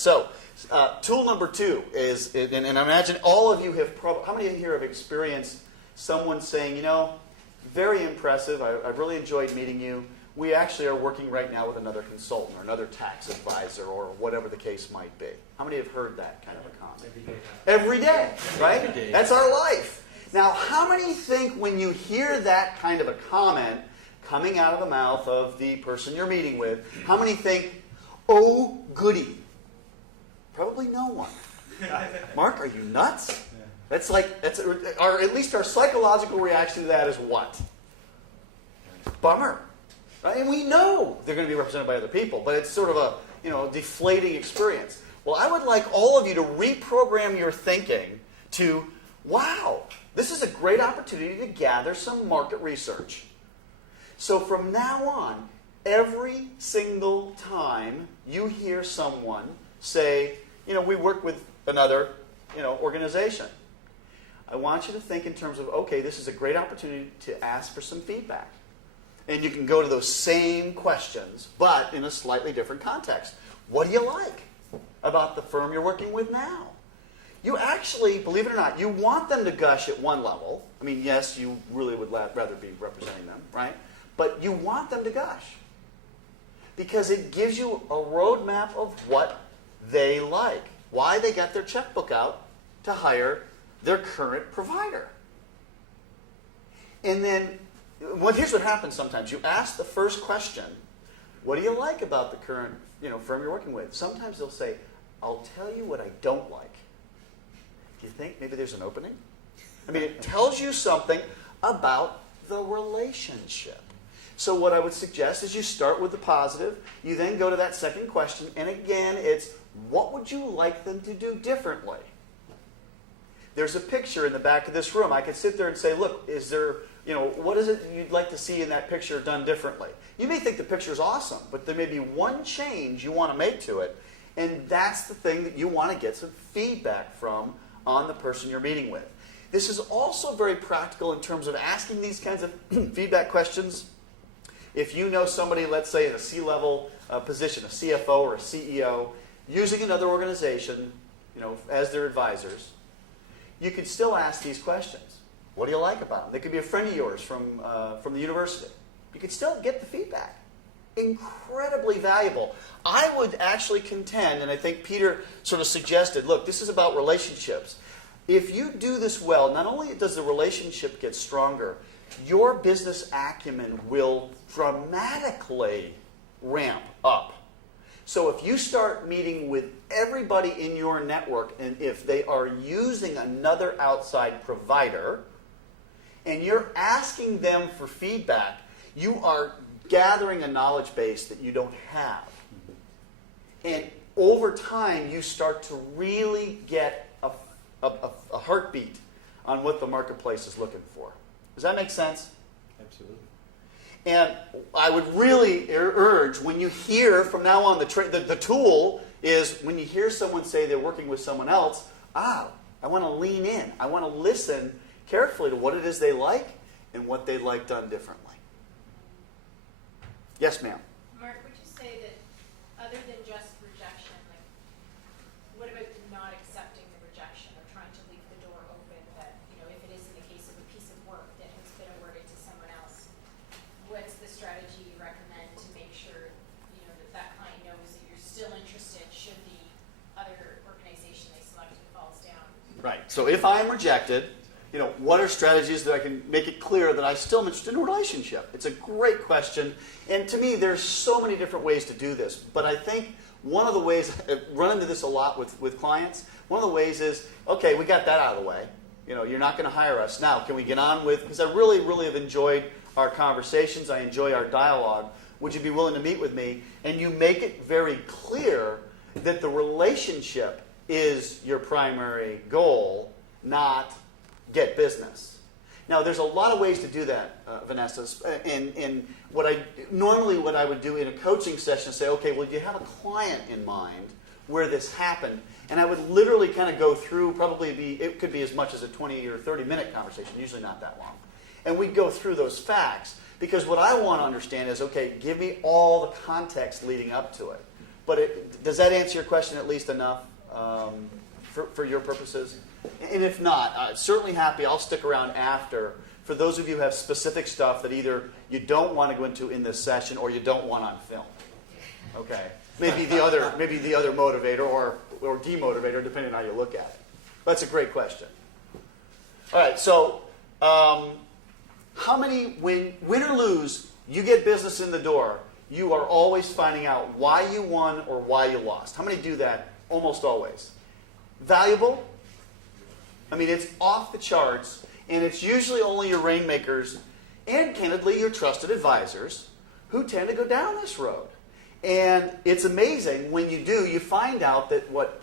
So, tool number 2 is, and I imagine all of you have probably, how many of you here have experienced someone saying, you know, very impressive, I've really enjoyed meeting you. We actually are working right now with another consultant or another tax advisor or whatever the case might be. How many have heard that kind of a comment? Every day, right? Every day. That's our life. Now, how many think when you hear that kind of a comment coming out of the mouth of the person you're meeting with, how many think, oh, goody? Probably no one. Mark, are you nuts? That's like, at least our psychological reaction to that is what? Bummer. Right? And we know they're going to be represented by other people, but it's sort of a deflating experience. Well, I would like all of you to reprogram your thinking to, wow, this is a great opportunity to gather some market research. So from now on, every single time you hear someone say, we work with another, organization, I want you to think in terms of, okay, this is a great opportunity to ask for some feedback. And you can go to those same questions, but in a slightly different context. What do you like about the firm you're working with now? You actually, believe it or not, you want them to gush at one level. I mean, yes, you really would rather be representing them, right? But you want them to gush. Because it gives you a roadmap of what they like. Why they got their checkbook out to hire their current provider. And then, here's what happens sometimes. You ask the first question, what do you like about the current firm you're working with? Sometimes they'll say, I'll tell you what I don't like. Do you think maybe there's an opening? I mean, it tells you something about the relationship. So what I would suggest is you start with the positive, you then go to that second question, and again, it's what would you like them to do differently? There's a picture in the back of this room. I could sit there and say, look, is there, what is it you'd like to see in that picture done differently? You may think the picture's awesome, but there may be one change you want to make to it, and that's the thing that you want to get some feedback from on the person you're meeting with. This is also very practical in terms of asking these kinds of feedback questions. If you know somebody, let's say in a C-level position, a CFO or a CEO, using another organization, as their advisors, you could still ask these questions. What do you like about them? They could be a friend of yours from the university. You could still get the feedback. Incredibly valuable. I would actually contend, and I think Peter sort of suggested, look, this is about relationships. If you do this well, not only does the relationship get stronger, your business acumen will dramatically ramp up. So if you start meeting with everybody in your network, and if they are using another outside provider, and you're asking them for feedback, you are gathering a knowledge base that you don't have. And over time, you start to really get a heartbeat on what the marketplace is looking for. Does that make sense? Absolutely. And I would really urge, when you hear from now on, the tool is when you hear someone say they're working with someone else, I want to lean in. I want to listen carefully to what it is they like and what they'd like done differently. Yes, ma'am. Mark, would you say that other than just rejection, what about not accepting the rejection or trying to leave the door open that, if it is in the case of a piece of work that has been awarded to someone else, what's the strategy you recommend to make sure, that client knows that you're still interested should the other organization they selected falls down? Right. So if I'm rejected, what are strategies that I can make it clear that I still am interested in a relationship? It's a great question. And to me, there's so many different ways to do this. But I think one of the ways, I run into this a lot with clients, one of the ways is, okay, we got that out of the way. You're not going to hire us. Now, can we get on with, because I really, really have enjoyed our conversations. I enjoy our dialogue. Would you be willing to meet with me? And you make it very clear that the relationship is your primary goal, not get business. Now, there's a lot of ways to do that, Vanessa. And what I would do in a coaching session is say, okay, well, do you have a client in mind where this happened? And I would literally kind of go through, it could be as much as a 20 or 30-minute conversation, usually not that long. And we'd go through those facts, because what I want to understand is, okay, give me all the context leading up to it. But does that answer your question at least enough for your purposes? And if not, I'm certainly happy. I'll stick around after for those of you who have specific stuff that either you don't want to go into in this session or you don't want on film. Okay, maybe the other motivator or demotivator, depending on how you look at it. That's a great question. All right, so how many, win or lose, you get business in the door, you are always finding out why you won or why you lost. How many do that? Almost always. Valuable? I mean, it's off the charts, and it's usually only your rainmakers and, candidly, your trusted advisors who tend to go down this road. And it's amazing when you do, you find out that what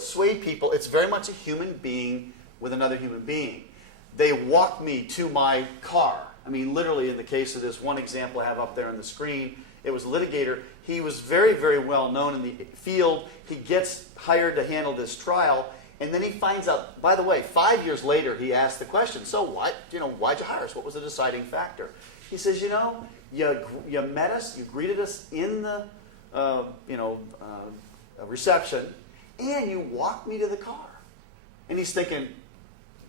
swayed people, it's very much a human being with another human being. They walked me to my car. I mean, literally, in the case of this one example I have up there on the screen, it was a litigator. He was very, very well known in the field. He gets hired to handle this trial, and then he finds out, by the way, 5 years later, he asked the question, so why'd you hire us? What was the deciding factor? He says, you met us, you greeted us in the reception, and you walked me to the car. And he's thinking,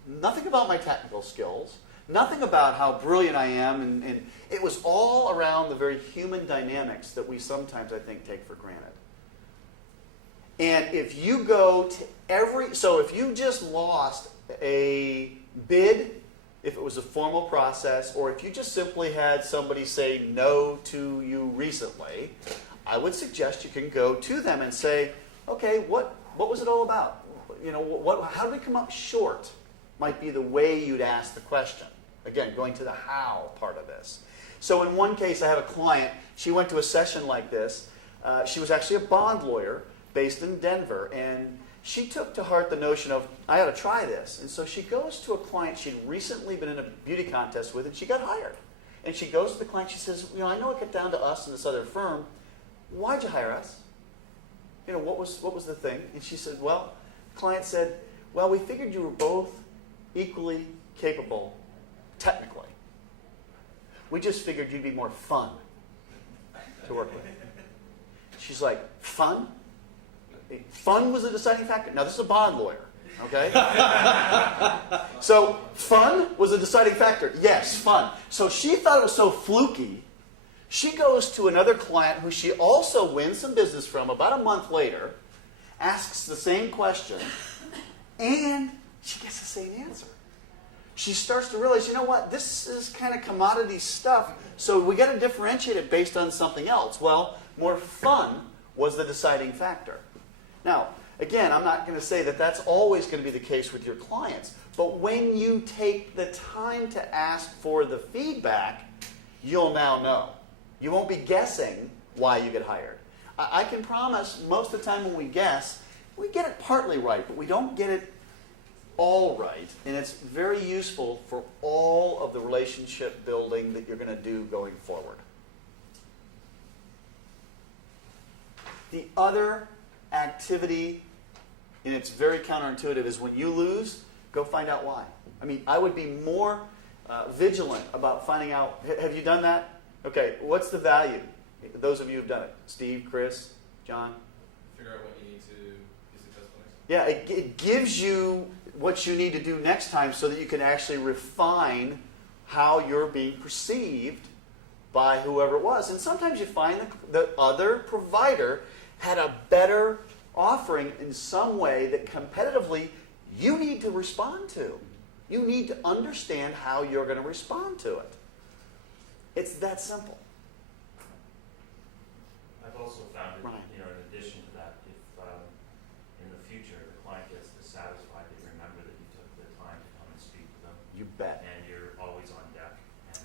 nothing about my technical skills, nothing about how brilliant I am, and it was all around the very human dynamics that we sometimes, I think, take for granted. And if you go to if you just lost a bid, if it was a formal process, or if you just simply had somebody say no to you recently, I would suggest you can go to them and say, okay, what was it all about? How did we come up short? Might be the way you'd ask the question. Again, going to the how part of this. So in one case, I have a client. She went to a session like this. She was actually a bond lawyer based in Denver, and she took to heart the notion of, I ought to try this. And so she goes to a client she'd recently been in a beauty contest with, and she got hired. And she goes to the client, she says, I know it got down to us and this other firm. Why'd you hire us? What was the thing? And she said, the client said, we figured you were both equally capable technically. We just figured you'd be more fun to work with. She's like, fun? Fun was a deciding factor. Now, this is a bond lawyer, okay? So, fun was a deciding factor. Yes, fun. So she thought it was so fluky, she goes to another client who she also wins some business from about a month later, asks the same question, and she gets the same answer. She starts to realize, this is kind of commodity stuff, so we got to differentiate it based on something else. Well, more fun was the deciding factor. Now, again, I'm not going to say that that's always going to be the case with your clients, but when you take the time to ask for the feedback, you'll now know. You won't be guessing why you get hired. I can promise most of the time when we guess, we get it partly right, but we don't get it all right, and it's very useful for all of the relationship building that you're going to do going forward. The other activity, and it's very counterintuitive, is when you lose, go find out why. I mean, I would be more vigilant about finding out, have you done that? Okay, what's the value? Those of you who've done it. Steve, Chris, John? Figure out what you need to be successful next Yeah, time. it gives you what you need to do next time so that you can actually refine how you're being perceived by whoever it was. And sometimes you find the other provider had a better offering in some way that competitively you need to respond to. You need to understand how you're going to respond to it. It's that simple. I've also found that, Right. in addition to that, if in the future the client gets dissatisfied, they remember that you took the time to come and speak to them. You bet. And you're always on deck, and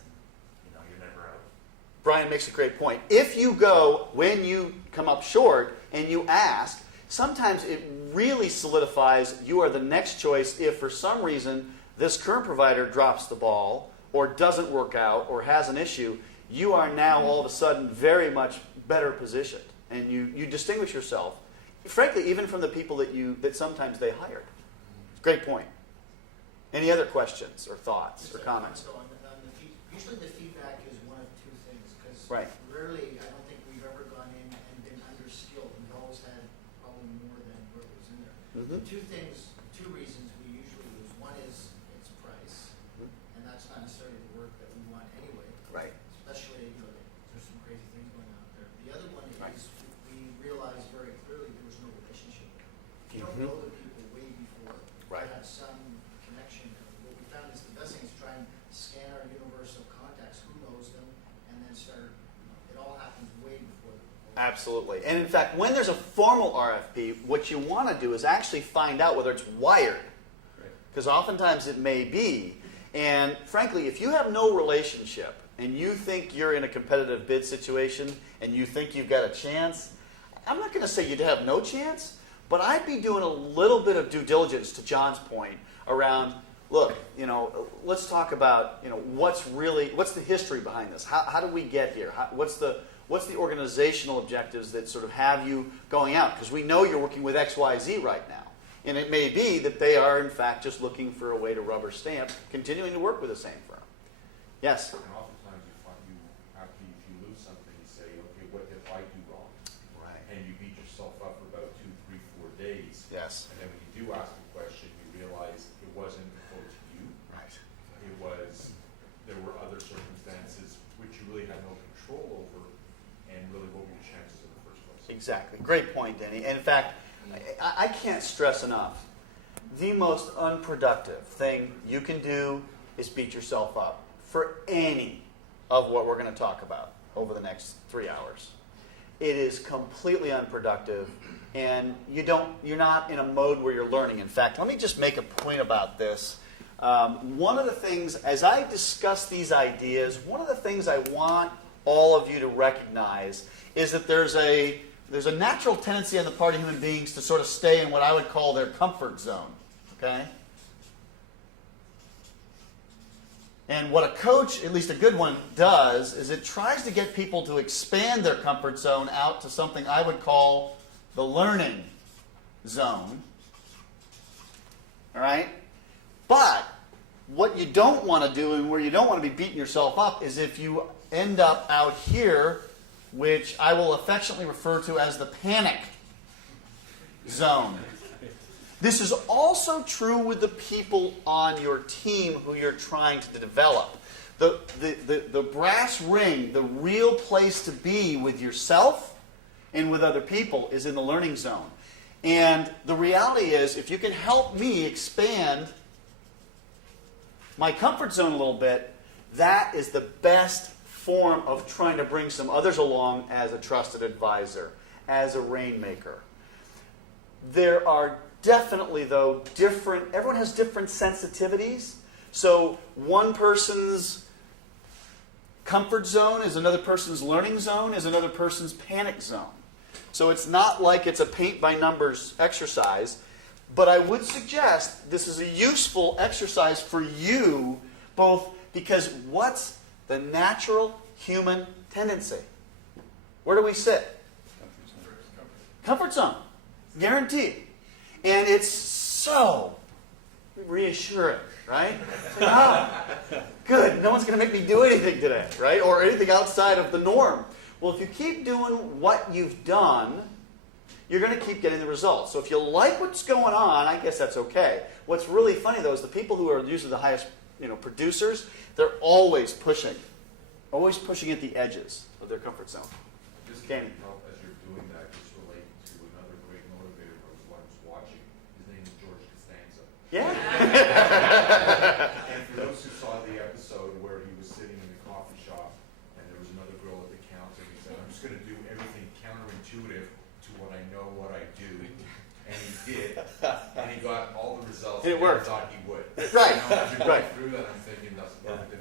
you're never out. Brian makes a great point. If you go when you come up short and you ask, sometimes it really solidifies you are the next choice if for some reason this current provider drops the ball or doesn't work out or has an issue. You are now all of a sudden very much better positioned, and you distinguish yourself, frankly, even from the people that sometimes they hired. Great point. Any other questions or thoughts or comments? Usually the feedback is one of two things, because Right. rarely, I don't think we've ever gone in and been underskilled. Mhm. Two reasons we usually use. One is it's price, and that's not necessarily the work that we want anyway. Right. Especially, there's some crazy things going on out there. The other one Right. is we realized very clearly there was no relationship. If you don't Mhm. know the people way before, Right. you have some connection. What we found is the best thing is try and scan our universe of contacts, who knows them, and then start, it all happens way before the proposal. Absolutely. And in fact, when there's a formal RFP, what you want to do is actually find out whether it's wired. Because oftentimes it may be. And frankly, if you have no relationship and you think you're in a competitive bid situation and you think you've got a chance, I'm not going to say you'd have no chance, but I'd be doing a little bit of due diligence, to John's point, around, look, let's talk about, what's the history behind this? How do we get here? What's the organizational objectives that sort of have you going out? Because we know you're working with XYZ right now. And it may be that they are, in fact, just looking for a way to rubber stamp, continuing to work with the same firm. Yes? And oftentimes after you lose something, you say, okay, what did I do wrong? Right. And you beat yourself up for about 2, 3, 4 days. Yes. And then when you do ask the question, you realize it wasn't close to you. Right. There were other circumstances which you really had no control over, and really what were your chances in the first place? Exactly. Great point, Danny. And in fact, I can't stress enough, the most unproductive thing you can do is beat yourself up for any of what we're going to talk about over the next 3 hours. It is completely unproductive, and you're not in a mode where you're learning. In fact, let me just make a point about this. One of the things, as I discuss these ideas, one of the things I want all of you to recognize is that there's a natural tendency on the part of human beings to sort of stay in what I would call their comfort zone. Okay? And what a coach, at least a good one, does is it tries to get people to expand their comfort zone out to something I would call the learning zone. All right? But what you don't want to do and where you don't want to be beating yourself up is if you end up out here, which I will affectionately refer to as the panic zone. This is also true with the people on your team who you're trying to develop. The brass ring, the real place to be with yourself and with other people is in the learning zone. And the reality is, if you can help me expand my comfort zone a little bit, that is the best form of trying to bring some others along as a trusted advisor, as a rainmaker. There are definitely, though, everyone has different sensitivities. So one person's comfort zone is another person's learning zone, is another person's panic zone. So it's not like it's a paint-by-numbers exercise, but I would suggest this is a useful exercise for you, both because what's the natural human tendency? Where do we sit? Comfort zone. Guaranteed. And it's so reassuring, right? It's like, good, no one's going to make me do anything today, right? Or anything outside of the norm. Well, if you keep doing what you've done, you're going to keep getting the results. So if you like what's going on, I guess that's okay. What's really funny, though, is the people who are usually the highest producers, they're always pushing at the edges of their comfort zone. Just Danny. can't help as you're doing that, just relate to another great motivator I was watching. His name is George Costanza. Yeah. And for those who saw the episode where he was sitting in the coffee shop and there was another girl at the counter and he said, I'm just going to do everything counterintuitive to what I know what I do. And he did. And he got all the results It worked. I thought he would. Right. As you're Right. going through that, I'm thinking that's perfect